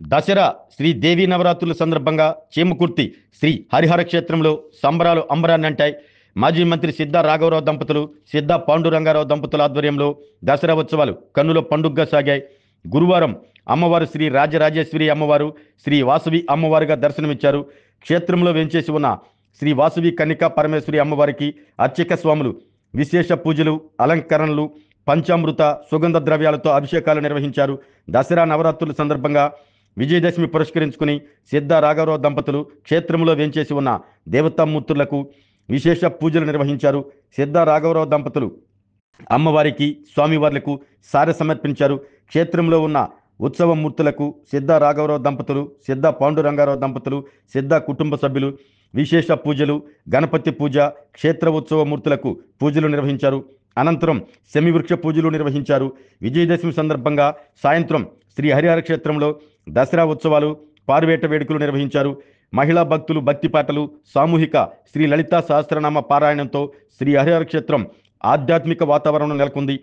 దసరా శ్రీ దేవీ నవరాత్రుల సందర్భంగా చేమకుర్తి శ్రీ హరిహర క్షేత్రంలో సంబరాలు అంబరాన్నంటాయి. మాజీ మంత్రి సిద్ధా రాఘవరావు దంపతులు, సిద్ధా పాండురంగారావు దంపతుల ఆధ్వర్యంలో దసరా ఉత్సవాలు కన్నుల పండుగగా సాగాయి. గురువారం అమ్మవారు శ్రీ రాజరాజేశ్వరి అమ్మవారు, శ్రీ వాసవి అమ్మవారుగా దర్శనమిచ్చారు. క్షేత్రంలో వెంచేసి ఉన్న శ్రీ వాసవి కన్నికా పరమేశ్వరి అమ్మవారికి అర్చక స్వాములు విశేష పూజలు, అలంకరణలు, పంచామృత సుగంధ ద్రవ్యాలతో అభిషేకాలు నిర్వహించారు. దసరా నవరాత్రుల సందర్భంగా విజయదశమి పురస్కరించుకుని సిద్ధ రాఘవరావు దంపతులు క్షేత్రంలో వేంచేసి ఉన్న దేవతామూర్తులకు విశేష పూజలు నిర్వహించారు. సిద్ధ రాఘవరావు దంపతులు అమ్మవారికి, స్వామివార్లకు సారె సమర్పించారు. క్షేత్రంలో ఉన్న ఉత్సవ మూర్తులకు సిద్ధ రాఘవరావు దంపతులు, సిద్ధ పాండురంగారావు దంపతులు, సిద్ధ కుటుంబ సభ్యులు విశేష పూజలు, గణపతి పూజ, క్షేత్ర ఉత్సవ మూర్తులకు పూజలు నిర్వహించారు. అనంతరం శమివృక్ష పూజలు నిర్వహించారు. విజయదశమి సందర్భంగా సాయంత్రం శ్రీ హరిహర క్షేత్రంలో దసరా ఉత్సవాలు, పారువేట వేడుకలు నిర్వహించారు. మహిళా భక్తులు భక్తి పాటలు, సామూహిక శ్రీ లలితా సహస్రనామ పారాయణంతో శ్రీ హరిహర క్షేత్రం ఆధ్యాత్మిక వాతావరణం నెలకొంది.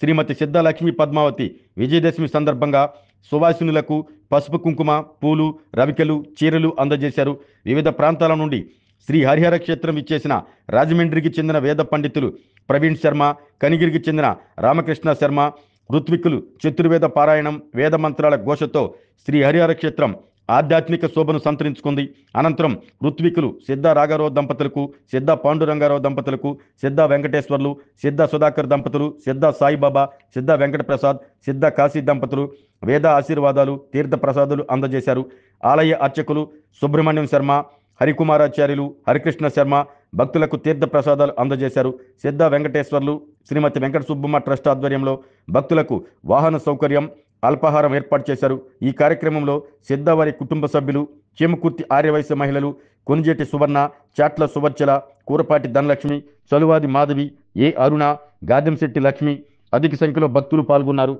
శ్రీమతి సిద్ధ లక్ష్మీ పద్మావతి విజయదశమి సందర్భంగా సువాసినులకు పసుపు కుంకుమ, పూలు, రవికెలు, చీరలు అందజేశారు. వివిధ ప్రాంతాల నుండి శ్రీ హరిహర క్షేత్రం ఇచ్చేసిన రాజమండ్రికి చెందిన వేద పండితులు ప్రవీణ్ శర్మ, కనిగిరికి చెందిన రామకృష్ణ శర్మ, ఋత్విక్కులు చతుర్వేద పారాయణం, వేద మంత్రాల ఘోషతో శ్రీ హరిహర క్షేత్రం ఆధ్యాత్మిక శోభను సంతరించుకుంది. అనంతరం ఋత్వికులు సిద్ధ రాఘవరావు దంపతులకు, సిద్ధ పాండురంగారావు దంపతులకు, సిద్ధ వెంకటేశ్వర్లు, సిద్ధ సుధాకర్ దంపతులు, సిద్ధ సాయిబాబా, సిద్ధ వెంకట ప్రసాద్, సిద్ధ కాశీ దంపతులు వేద ఆశీర్వాదాలు, తీర్థ ప్రసాదాలు అందజేశారు. ఆలయ అర్చకులు సుబ్రహ్మణ్యం శర్మ, హరికుమారాచార్యులు, హరికృష్ణ శర్మ భక్తులకు తీర్థ ప్రసాదాలు అందజేశారు. సిద్ధ వెంకటేశ్వర్లు శ్రీమతి వెంకట సుబ్బమ్మ ట్రస్ట్ ఆధ్వర్యంలో భక్తులకు వాహన సౌకర్యం, అల్పాహారం ఏర్పాటు చేశారు. ఈ కార్యక్రమంలో సిద్ధ వారి కుటుంబ సభ్యులు, చేమకుర్తి ఆర్యవైశ్య మహిళలు, కొనిజేటి సువర్ణ, చాట్ల సువర్చల, కూరపాటి ధనలక్ష్మి, చలువాది మాధవి, ఏ అరుణ, గాదెంశెట్టి లక్ష్మి అధిక సంఖ్యలో భక్తులు పాల్గొన్నారు.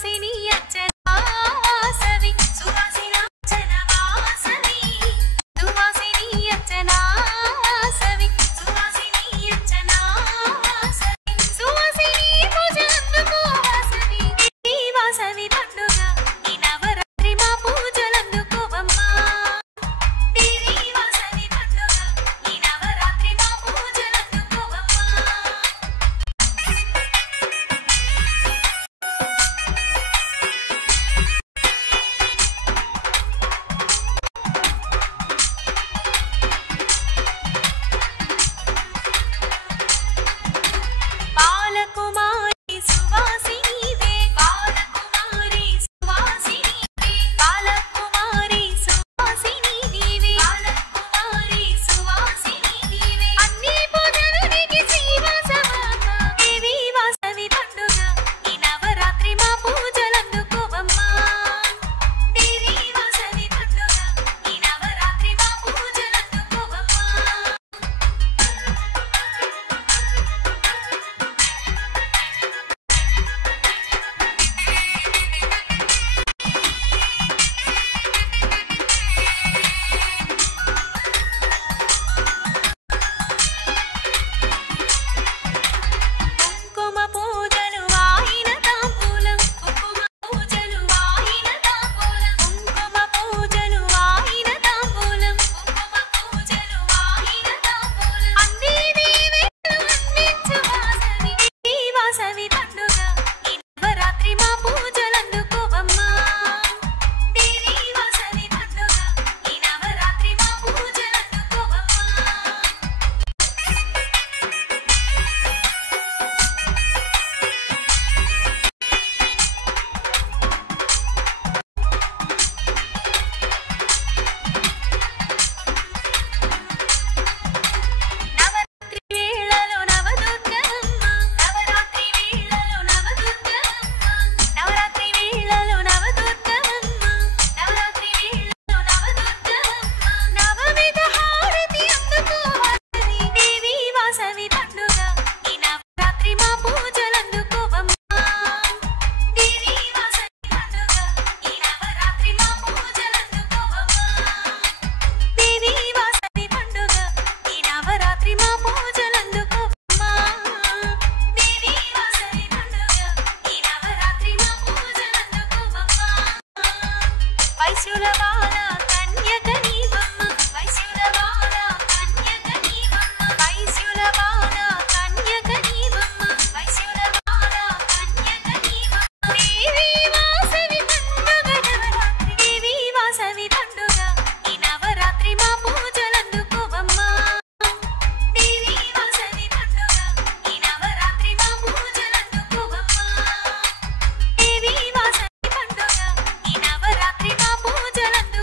సువాసిని అర్చన వాసవి సువాసిన అర్చన వాసవి సువాసిని అర్చన వాసవి సువాసిని అర్చన వాసవి సువాసిని పూజ అందుకో వాసవి దేవి వాసవి పండుగ ఈ నవరాత్రి మా పూజలందుకోవమ్మా దేవి వాసవి పండుగ ఈ నవరాత్రి మా పూజలందుకోవమ్మా బాలకుమారి సువాసినివే బాలకుమారి సువాసినివే బాలకుమారి సువాసినివే బాలకుమారి సువాసినివే అన్ని పూజలు నీకు శ్రీవాసవాక దేవి వాసవి పండుగ ఈ నవరాత్రి మా పూజలందుకోవమ్మా దేవి వాసవి పండుగ ఈ నవరాత్రి మా పూజలందుకోవమ్మా కుంకుమ పూజలు వాయిన తాంబూలం కుంకుమ పూజలు వాయిన తాంబూలం కుంకుమ పూజలు వాయిన తాంబూలం కుంకుమ పూజలు వాయిన తాంబూలం అన్ని దేవేలు అందించు వాసవి దేవి వాసవి పండుగ ఈ నవరాత్రి మా పూజలందుకోవమ్మా దేవి వాసవి పండుగ ఈ నవరాత్రి మా పూజలందుకోవమ్మా నవరాత్రి వేళలో నవదుర్గమ్మ నవరాత్రి వేళలో నవదుర్గమ్మ నవరాత్రి వేళలో నవదుర్గమ్మ నవరాత్రి వేళలో నవదుర్గమ్మ నవవిధ హారతి అందుకో వాసవి దేవి వాసవి పండుగ ఈ నవరాత్రి మా పూజలందుకోవమ్మా దేవి వాసవి పండుగ ఈ నవరాత్రి మా పూజలందుకోవమ్మా దేవి వాసవి పండుగ ఈ నవరాత్రి మా పూజలందుకోవమ్మా దేవి వాసవి పండుగ ఈ నవరాత్రి మా పూజలందుకోవమ్మా వైశ్యులవాడ కన్యక నీవమ్మ వైశ్యులవాడ కన్యక నీవమ్మ వైశ్యులవాడ కన్యక నీవమ్మ వైశ్యులవాడ కన్యక నీవమ్మ దేవి వాసవి పండుగ నవరాత్రి దేవి వాసవి పండుగ ఈ నవరాత్రి మా పూజలందుకోవమ్మా దేవి వాసవి పండుగ ఈ నవరాత్రి మా పూజలందుకోవమ్మా దేవి వాసవి పండుగ ఈ నవరాత్రి మా పూజలందుకోవమ్మా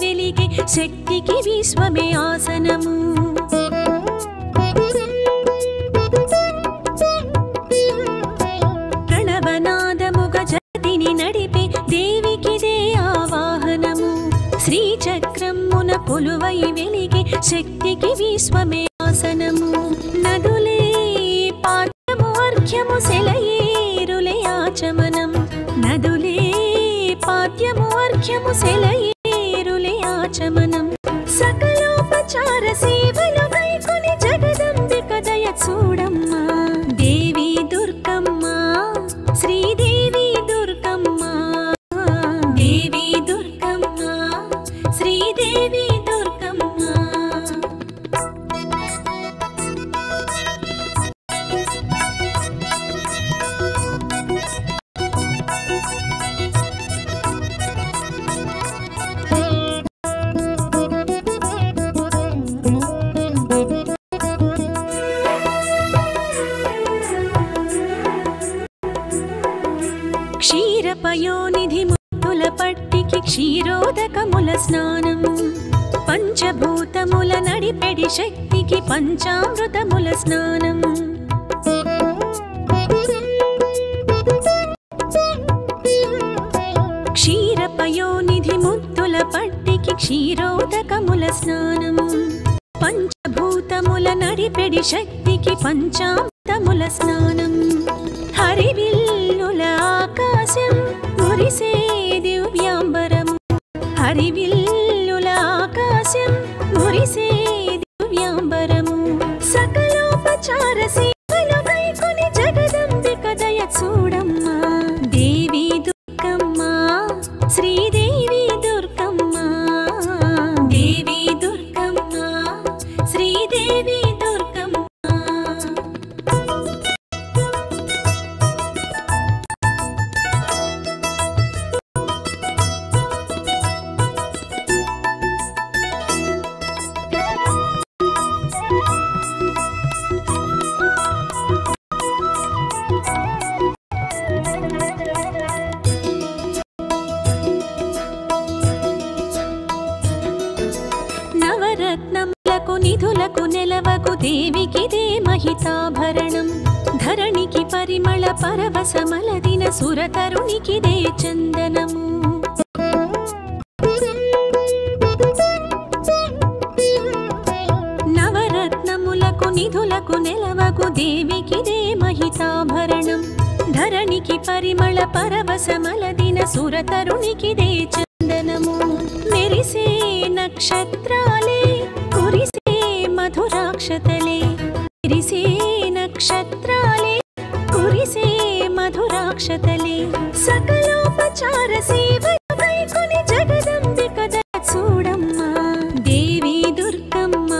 వెలిగే శక్తికి విశ్వమే ఆసనము. ప్రణవనాదముగ జగతిని నడిపే దేవికిదే ఆవాహనము. శ్రీచక్రమున కొలువై వెలిగే శక్తికి విశ్వమే ఆసనము. నదులే పాద్యము అర్ఘ్యము సెలయేరులే ఆచమనం. నదులే పాద్యము అర్ఘ్యము సెలయేరులే ఆచమనం. సకలోపచార సేవలు వైకొని జగదంబిక దయ చూడమ్మా. దేవి దుర్గమ్మ శ్రీదేవి దుర్గమ్మ. దేవి దుర్గమ్మ శ్రీదేవి దుర్గమ్మ. క్షీరపయోనిధి ముత్తుల పట్టికి క్షీరోదకముల స్నానం. పంచభూతముల నడిపెడి శక్తికి పంచామృతముల స్నానం. క్షీరపయోనిధి ముత్తుల పట్టికి క్షీరోదకముల స్నానం. పంచభూతముల నడిపెడి శక్తికి పంచామృతముల స్నానం. హరివిల్లుల ఆకాశం మురిసే దివ్యాంబరము. హరివిల్లుల ఆకాశం మురిసే దివ్యాంబరము. సకలోపచార సేవలు వైకొని జగదంబిక దయ చూడమ్మా. దేవి దుర్గమ్మ శ్రీదేవి దుర్గమ్మ. దేవి దుర్గమ్మ శ్రీదేవి దుర్గమ్మ. నవరత్నములకు నిధులకు నెలవకు దేవికిదే మహితాభరణం. ధరణికి పరిమళ పరవశమలదిన సురతరునికిదే చందనము. నవరత్నములకు నిధులకు నెలవకు దేవికిదే మహితాభరణం. ధరణికి పరిమళ పరవశమలదిన సురతరునికిదే చందనము. మెరిసే నక్షత్రాలే కురిసే మధురాక్షతలే. మెరిసే నక్షత్రాలే కురిసే మధురాక్షతలే. సకలోపచార సేవలు వైకొని జగదంబిక దయ చూడమ్మా. దేవి దుర్గమ్మ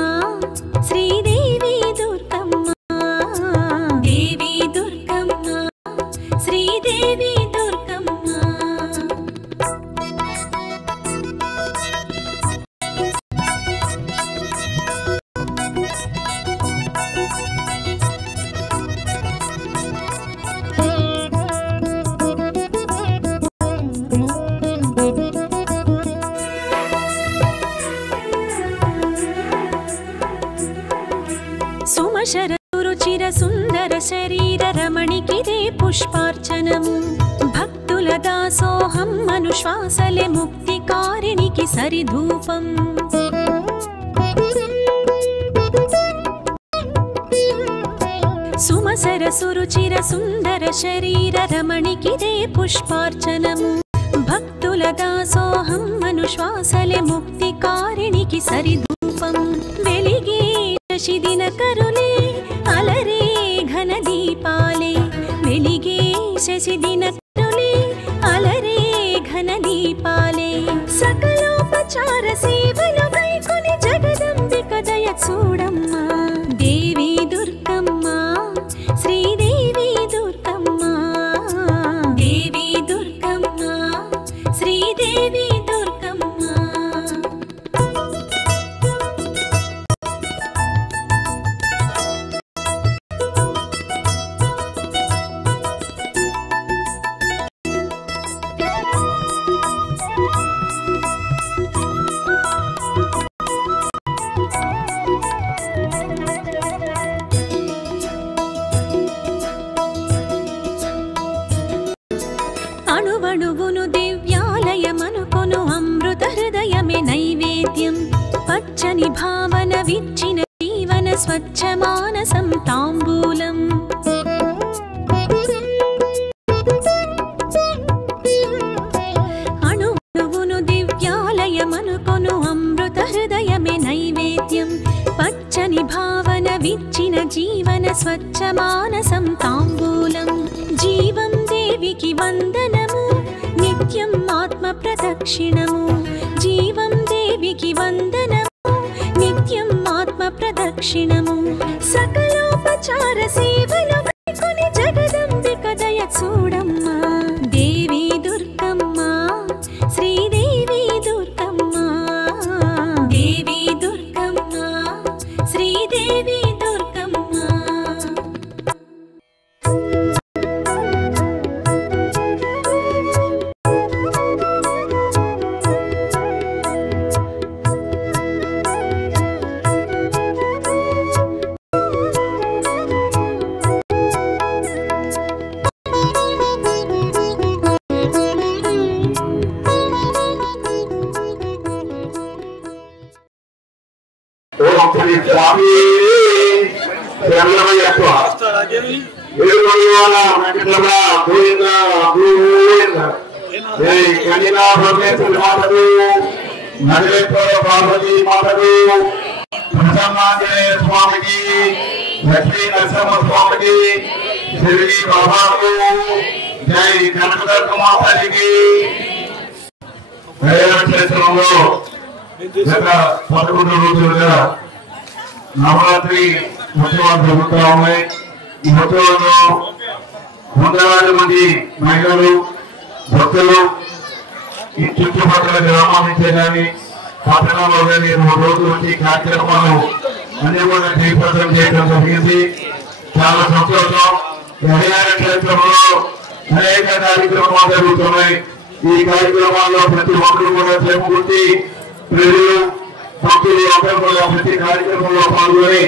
శ్రీదేవి దుర్గమ్మ. దేవి దుర్గమ్మ శ్రీదేవి దుర్గమ్మ. సుమశర రుచిర సుందర శరీర రమణికిదే పుష్పార్చనము. భక్తుల దాసోహం మనుశ్వాసలే ముక్తికారిణికి సరిధూపం. సుమసర సురుచిర సుందర శరీర రమణికిదే పుష్పార్చనము. భక్తుల దాసోహం మనుశ్వాసలే ముక్తికారిణికి సరిధూపం. వెలిగే శశిదిన కరులే అలరే ఘన దీపాలే. వెలిగే శశిదిన కరులే అలరే ఘన దీపాలే. సకలోపచార సేవలు వైకొని జగదంబిక దయ చూడమ్మా. దేవి దుర్గమ్మ శ్రీదేవి దుర్గమ్మ. దేవి దుర్గమ్మ శ్రీదేవి దుర్గమ్మ. అణువణువును దివ్యాలయమనుకొను అమృత హృదయమే నైవేద్యం పచ్చని భావన విచ్చిన జీవన స్వచ్ఛ మానసం తాంబూలం అణువణువును దివ్యాలయమనుకొను అమృత హృదయమే నైవేద్యం పచ్చని భావన విచ్చిన జీవన స్వచ్ఛ మానసం తాంబూలం జీవం దేవికి వందనము నిత్యం ఆత్మ ప్రదక్షిణము జీవం దేవికి వందనము నిత్యం ఆత్మ ప్రదక్షిణము సకలోపచార సేవలు కొని జగదంబిక దయ చూడమ్మా దేవి దుర్గమ్మ శ్రీదేవి దుర్గమ్మ దేవి దుర్గమ్మ శ్రీదేవి దుర్గమ్మ स्वामी पार्वती माता स्वामी की लक्ष्मी नरसिंह स्वामी की शिवजी बाबा को जय कनकदुर्ग माता जी की क्षेत्रों గత 11 రోజులుగా నవరాత్రి ఉత్సవాలు జరుగుతూ ఉన్నాయి. ఈ ఉత్సవాల్లో వందలాది మంది మహిళలు భక్తులు ఈ చుట్టుపక్కల గ్రామాల నుంచే కానీ పట్టణంలో కానీ 3 రోజుల నుంచి కార్యక్రమాలు అన్ని కూడా జయప్రదం చేయడం జరిగింది. చాలా సంతోషం. హరిహర క్షేత్రంలో అనేక కార్యక్రమాలు జరుగుతున్నాయి. ఈ కార్యక్రమాల్లో ప్రతి ఒక్కరు కూడా చేపట్టి ప్రజలు భక్తులు అందరూ కూడా ప్రతి కార్యక్రమంలో పాల్గొని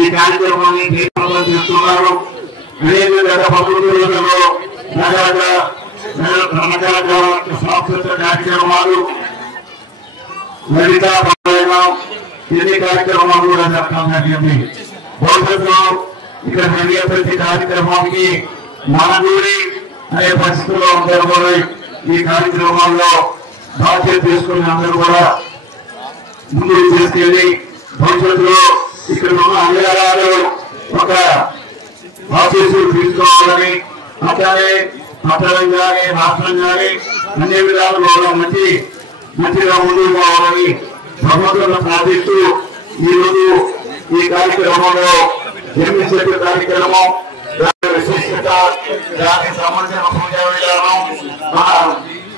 ఈ కార్యక్రమాన్ని జయప్రదం చేస్తున్నారు. అనేక గత 11 రోజుల్లో రకరకాల సాంస్కృతిక కార్యక్రమాలు లలిత పారాయణం ఎన్ని కార్యక్రమాలు కూడా జరగడం జరిగింది. భవిష్యత్తులో ఇక్కడ జరిగే ప్రతి కార్యక్రమానికి మనగూరి అనే పరిస్థితుల్లో అందరూ కూడా ఈ కార్యక్రమాల్లో బాధ్యత తీసుకుని అందరూ కూడా ముందుకు తీసుకెళ్లి భవిష్యత్తులో ఇక్కడ ఉన్న అధికారాలు ఒక ఆశీస్సులు తీసుకోవాలని అట్లాగే పట్టణం కానీ రాష్ట్రం కానీ అన్ని విధాలుగా కూడా మంచిగా ముందుకు పోవాలని భగవంతులను ప్రార్థిస్తూ ఈరోజు ఈ కార్యక్రమంలో జన్మించే కార్యక్రమం దాని విశిష్టత దానికి సంబంధించిన పూజా విధానం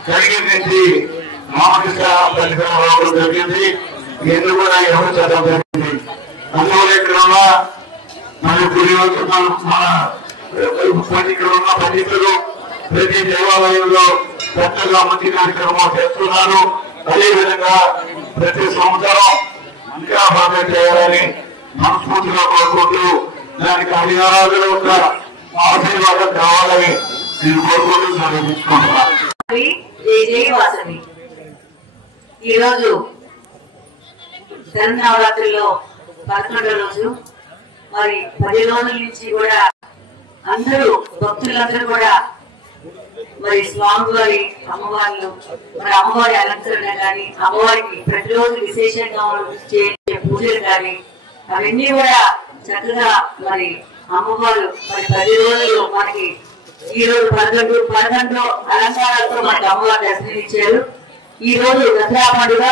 కలిగి నుంచి రామకృష్ణ రావడం జరిగింది. ఎందుకు కూడా ఎవరు చదవడం జరిగింది. అందువల్ల ఇక్కడ మన గుడి మన ఇక్కడ ఉన్న పండితులు ప్రతి దేవాలయంలో కొత్తగా మంచి కార్యక్రమాలు చేస్తున్నారు. అదేవిధంగా ప్రతి సంవత్సరం ఇంకా బాగా చేయాలని మనస్ఫూర్తిగా కోరుకుంటూ దానికి అధికారాలు యొక్క ఆశీర్వాదం కావాలని నేను కోరుకుంటూ సమర్పించుకుంటున్నాను. ఈరోజు శరన్నవరాత్రిలో 11వ రోజు. మరి 10 రోజుల నుంచి కూడా అందరూ భక్తులందరూ కూడా మరి స్వామివారి అమ్మవార్లు మరి అమ్మవారి అలంకరణ కానీ అమ్మవారికి ప్రతిరోజు విశేషంగా చేసే పూజలు కానీ అవన్నీ కూడా చక్కగా మరి అమ్మవారు మరి 10 రోజులు మనకి ఈ రోజు 11 అలంకారాలతో మనకి అమ్మవారు దర్శనమిచ్చారు. ఈ రోజు దసరా పండుగ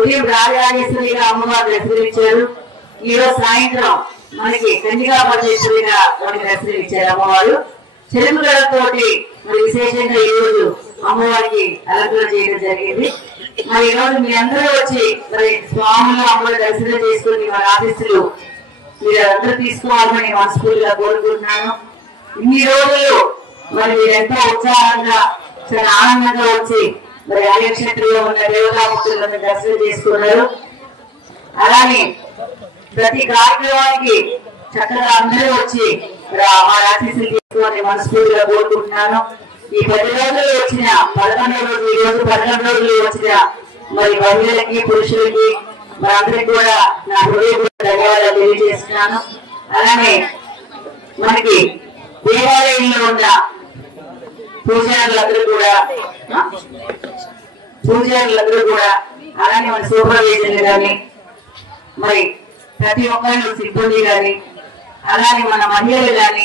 ఉదయం రాజరాజేశ్వరిగా అమ్మవారు దర్శనమిచ్చారు. ఈ రోజు సాయంత్రం మనకి కన్యకా పరమేశ్వరిగా మనకి దర్శనమిచ్చారు అమ్మవారు. చెరుకులతోటి మరి విశేషంగా ఈ రోజు అమ్మవారికి అలంకరణ చేయడం జరిగింది. మరి ఈ రోజు మీ అందరూ వచ్చి మరి స్వాములు అమ్మవారి దర్శనం చేసుకుని వారి ఆశీస్సులు మీరు అందరూ తీసుకోవాలని మనస్ఫూర్తిగా కోరుకుంటున్నాను. ఇన్ని రోజులు మరి మీరు ఎంతో ఉత్సాహంగా చాలా ఆనందంగా వచ్చి మరి ఆర్యక్షేత్రంలో ఉన్న దేవతామూర్తులను దర్శనం చేసుకున్నారు. అలానే ప్రతి కార్యక్రమానికి చక్కగా అందరూ వచ్చి మా ఆశీస్సులు తీసుకోవాలని మనస్ఫూర్తిగా కోరుకుంటున్నాను. ఈ 10 రోజులు వచ్చిన 11 రోజులు, ఈ రోజు 11 రోజులు వచ్చిన మరి మహిళలకి పురుషులకి మరి అందరికి కూడా నా హృదయపూర్వక ధన్యవాదాలు తెలియజేస్తున్నాను. అలానే మనకి దేవాలయంలో ఉన్న పూజారులందరూ కూడా అలానే మన సూపర్వైజర్లు కానీ మరి ప్రతి ఒక్కరు సిబ్బంది కానీ అలానే మన మహిళలు కానీ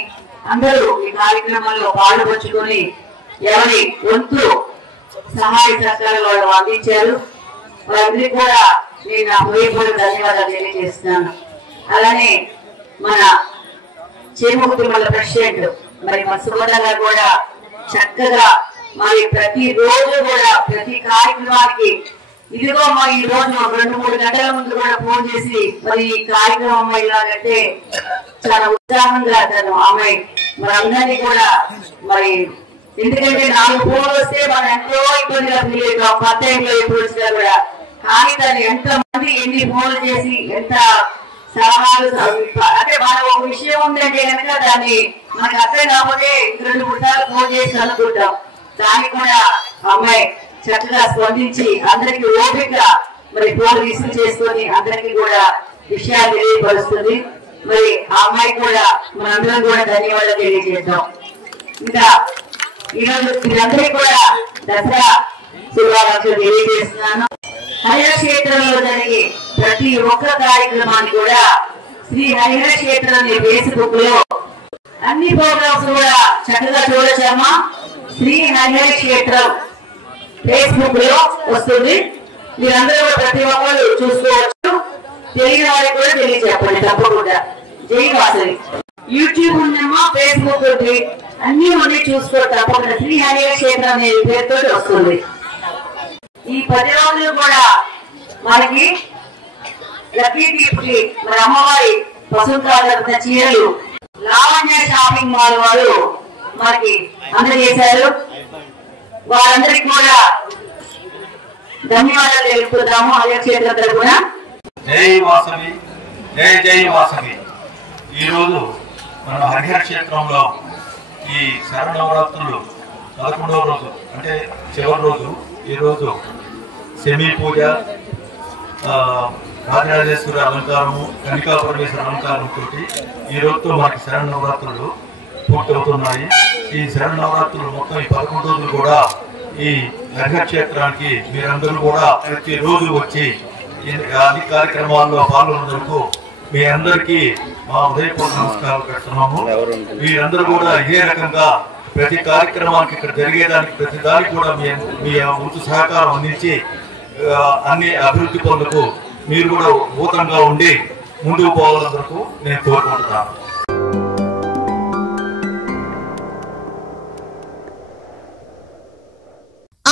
అందరూ ఈ కార్యక్రమంలో పాల్పంచుకొని ఎవరి వంతు సహాయ సహకారాలు వాళ్ళు అందించారు. వారందరికీ కూడా నేను నా హృదయపూర్వక ధన్యవాదాలు తెలియజేస్తున్నాను. అలానే మన చేమకుర్తి మండల ప్రెసిడెంట్ మరి మన సుమత గారు కూడా చక్కగా మరి ప్రతి రోజు కూడా ప్రతి కార్యక్రమానికి ఇదిగో మా ఈ రోజు 2-3 గంటల ముందు కూడా ఫోన్ చేసి మరి ఈ కార్యక్రమం ఇలాగంటే చాలా ఉత్సాహంగా ఆమె మరి అందరినీ కూడా మరి ఎందుకంటే 4 ఫోన్లు వస్తే మనం ఎంతో ఇబ్బందిగా ఫీల్ అవుతాం. కొత్త టైంలో ఎప్పుడు వచ్చినా కూడా కానీ తను ఎంత మంది ఎన్ని ఫోన్లు చేసి ఎంత సలహాలు అంటే మన ఒక విషయం ఉందంటే కనుక దాన్ని మనకు అర్థం కాకపోతే 2-3 సార్లు ఫోన్ చేసి అనుకుంటాం. దానికి కూడా అమ్మాయి చక్కగా స్పందించి అందరికి ఓపిక మరి ఫోన్ రిసీవ్ చేసుకొని అందరికి కూడా విషయాలు తెలియపరుస్తుంది. మరి ఆ అమ్మాయి కూడా మనందరం కూడా ధన్యవాదాలు తెలియజేద్దాం. ఇంకా ఈరోజు మీరందరికీ కూడా దసరా శుభాకాంక్షలు తెలియజేస్తున్నాను. హరిహర క్షేత్రంలో జరిగే ప్రతి ఒక్క కార్యక్రమాన్ని కూడా శ్రీ హరిహర క్షేత్రం ఫేస్బుక్ లో అన్ని ప్రోగ్రామ్స్ కూడా చక్కగా చూడొచ్చమ్మా. శ్రీ హరిహర క్షేత్రం ఫేస్బుక్ లో వస్తుంది. మీరందరూ ప్రతి ఒక్కరు చూసుకోవచ్చు. తెలియని వారికి కూడా తెలియజెప్పండి తప్పకుండా. జై వాసవి. యూట్యూబ్ ఉందమ్మా, ఫేస్బుక్ ఉంది, అన్ని ఉండి చూసుకోవచ్చు తప్పకుండా. శ్రీ హరిహర క్షేత్రం అనే పేరుతో వస్తుంది. ఈ 10 రోజులు కూడా మనకి లక్కీ టీప్కి మన అమ్మవారి పశువుల చీరలు లావణ్య షాపింగ్ మాల్ వారు మనకి అందజేశారు. వారందరికీ కూడా ధన్యవాదాలు తెలుపుతున్నాము. హరిహర క్షేత్రం తరఫున జై వాసవి, జై జై వాసవి. ఈరోజు మన హరిహర క్షేత్రంలో ఈ శరన్నవరాత్రులు 11వ రోజు అంటే చివరి రోజు. ఈరోజు సెమీ పూజ, రాజరాజేశ్వరి అలంకారము, కనికా పరమేశ్వర అలంకారంతో ఈ రోజుతో మనకి శరన్నవరాత్రులు పూర్తవుతున్నాయి. ఈ శరన్నవరాత్రులు మొత్తం ఈ 11 రోజులు కూడా ఈ హరిహర క్షేత్రానికి మీరందరూ కూడా ప్రతి రోజు వచ్చి అన్ని కార్యక్రమాల్లో పాల్గొన్నందుకు మీ అందరికీ మా ఉదయపూర్వ నమస్కారాలు పెడుతున్నాము. మీరందరూ కూడా ఇదే రకంగా ప్రతి కార్యక్రమానికి ఇక్కడ జరిగేదానికి ప్రతి దానికి కూడా మీ వంతు సహకారం అందించి అన్ని అభివృద్ధి పనులకు మీరు కూడా ఊతంగా ఉండి ముందుకు పోవాలందుకు నేను కోరుకుంటున్నాను.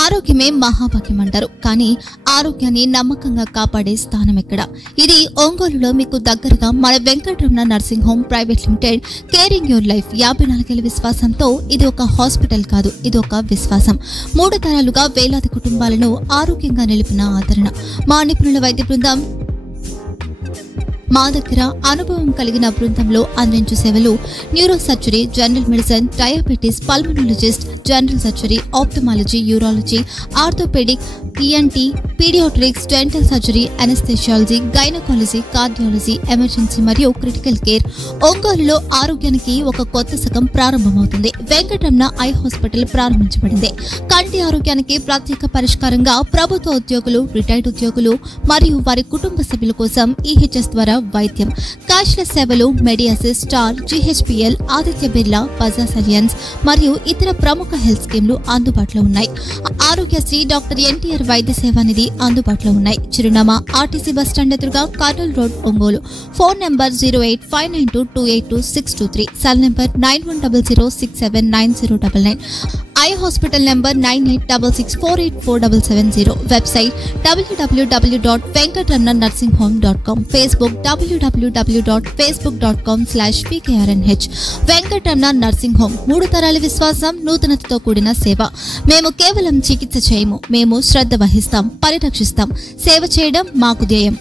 ఆరోగ్యమే మహాభాగ్యం అంటారు. కానీ ఆరోగ్యాన్ని నమ్మకంగా కాపాడే స్థానం ఎక్కడ? ఇది ఒంగోలులో మీకు దగ్గరగా మన Venkataramana nursing home private limited. Caring your life 54 ఏళ్ల విశ్వాసంతో ఇది ఒక హాస్పిటల్ కాదు, ఇది ఒక విశ్వాసం. 3 తరాలుగా వేలాది కుటుంబాలను ఆరోగ్యంగా నిలిపిన ఆదరణ. మా నిపుణుల వైద్య బృందం మా దగ్గర అనుభవం కలిగిన బృందంలో అందించే సేవలు neuro surgery, general medicine, diabetes, pulmonologist, general surgery, ophthalmology, urology, orthopaedic, ENT, paediatrics, dental surgery, anaesthesiology, gynaecology, cardiology, emergency మరియు క్రిటికల్ కేర్. ఒంగోలులో ఆరోగ్యానికి ఒక కొత్త శకం ప్రారంభమవుతుంది. వెంకటరమణ ఐ హాస్పిటల్ ప్రారంభించబడింది. కంటి ఆరోగ్యానికి ప్రత్యేక పరిష్కారంగా ప్రభుత్వ ఉద్యోగులు, రిటైర్డ్ ఉద్యోగులు మరియు వారి కుటుంబ సభ్యుల కోసం ఈహెచ్ఎస్ ద్వారా వైద్యం, క్యాష్లెస్ సేవలు, మెడియాసిస్, స్టార్, జీహెచ్పీఎల్, ఆదిత్య బిర్లా, బజాజ్ అలియన్స్ మరియు ఇతర ప్రముఖ హెల్త్ స్కీమ్లు అందుబాటులో ఉన్నాయి. ఆరోగ్యశ్రీ, డాక్టర్ ఎన్టీఆర్ వైద్య సేవా నిధి అందుబాటులో ఉన్నాయి. చిరునామా ఆర్టీసీ బస్టాండ్ ఎదురుగా, Kurnool road, Ongole. Phone number 08592282623, cell number 9100679099, eye hospital number 9866484770, website www.venkatramanarsinghome.com, Facebook www.facebook.com/vkrnh. Venkataramana nursing home, 3 తరాల విశ్వాసం, నూతనతతో కూడిన సేవ. మేము కేవలం చికిత్స చేయము, మేము శ్రద్ధ వహిస్తాం, పరిరక్షిస్తాం. సేవ చేయడం మాకు ధ్యేయం.